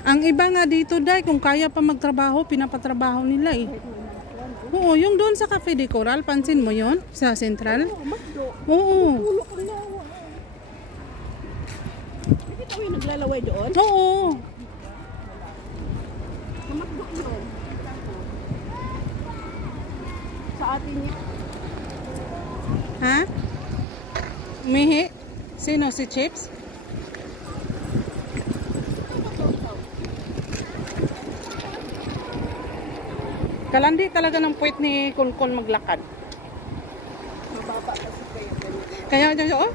Ang iba nga dito, Day, kung kaya pa magtrabaho, pinapatrabaho nila eh. Oo, yung doon sa Cafe de Coral, pansin mo yon sa Central? Oo. Ikaw yung naglalaway doon? Oo. Sa atin niya. Ha? Mihi? Sino? Si Chips? Kalandi talaga ng puwet ni Kunkun maglakad. Mababa kasi Kaya, kayo. oh?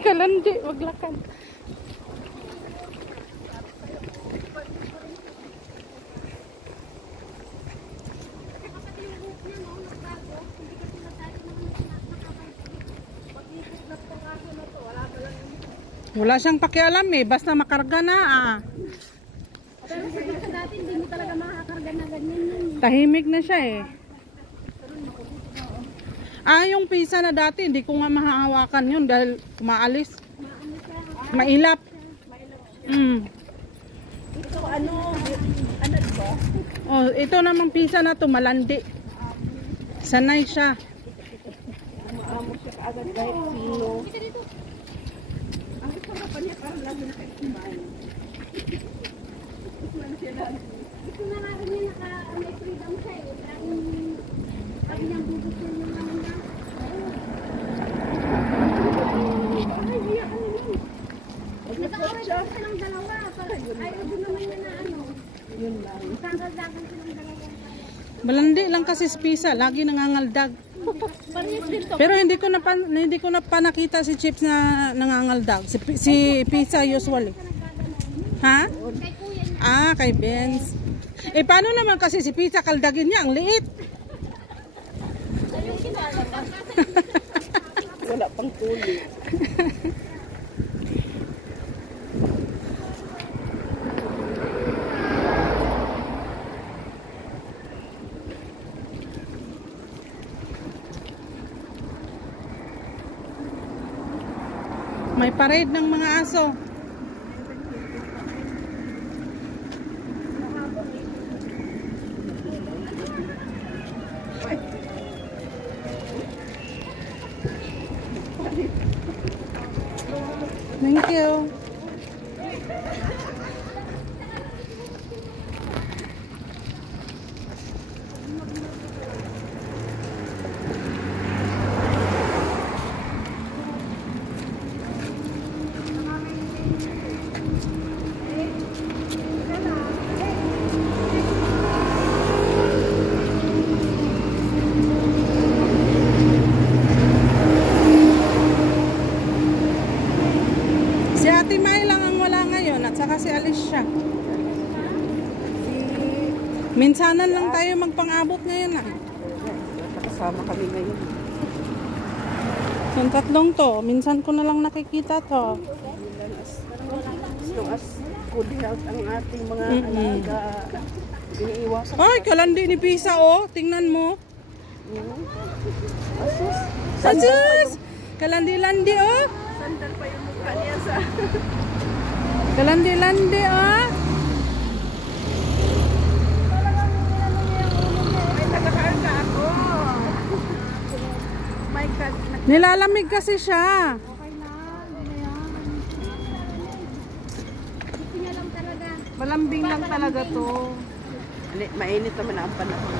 Kalandi, maglakad. Wala siyang pakialam eh, basta makarga na ah. Pero sa dati hindi mo talaga makakarga na ganyan. Tahimik na siya eh. Ah, yung pisa na dati, hindi ko nga mahahawakan yun dahil maalis. Mailap. Ito ano ba? Oh, ito namang pisa na to, malandi. Sanay siya. Maamo siya kaagad kahit sino. Ang isang pa niya parang lagi na kaisiman. Ito na nga rin niya may freedom siya eh. Pag niyang bubuksan yung naman niya. Ay, hiya ka naman. Nag-away daw silang dalawa. Ayaw din naman niya na ano. Yun lang. Tanggal-dagan silang dalawa. Malandi lang kasi si pisa, lagi nangangaldag. Pero hindi ko na pa nakita si Chips na nangangaldag. Si pisa usually. Ha? Ah, kay Benz. Eh, paano naman kasi si pizza kaldagin niya? Ang liit. Wala pang kulit. May parade ng mga aso. Thank you. Si Ate May lang ang wala ngayon at saka si Alicia. Minsanan lang tayo magpang-abot ngayon ah. Kasama kami ngayon. Yung tatlong to, minsan ko na lang nakikita to. As long as good health ang ating mga alaga, iniiwasan. Ay, kalandi ni Pisa oh. Tingnan mo. Asus! Asus! Kalandi-landi oh. Sandal pa yung mukha niya sa... Kalandi-landi oh. May nagkakarga ako. My God. Nilalamig kasi siya. Okay na. Hindi na yan. Gusto niya lang talaga. Malambing lang talaga to. Mainit naman ang panahon.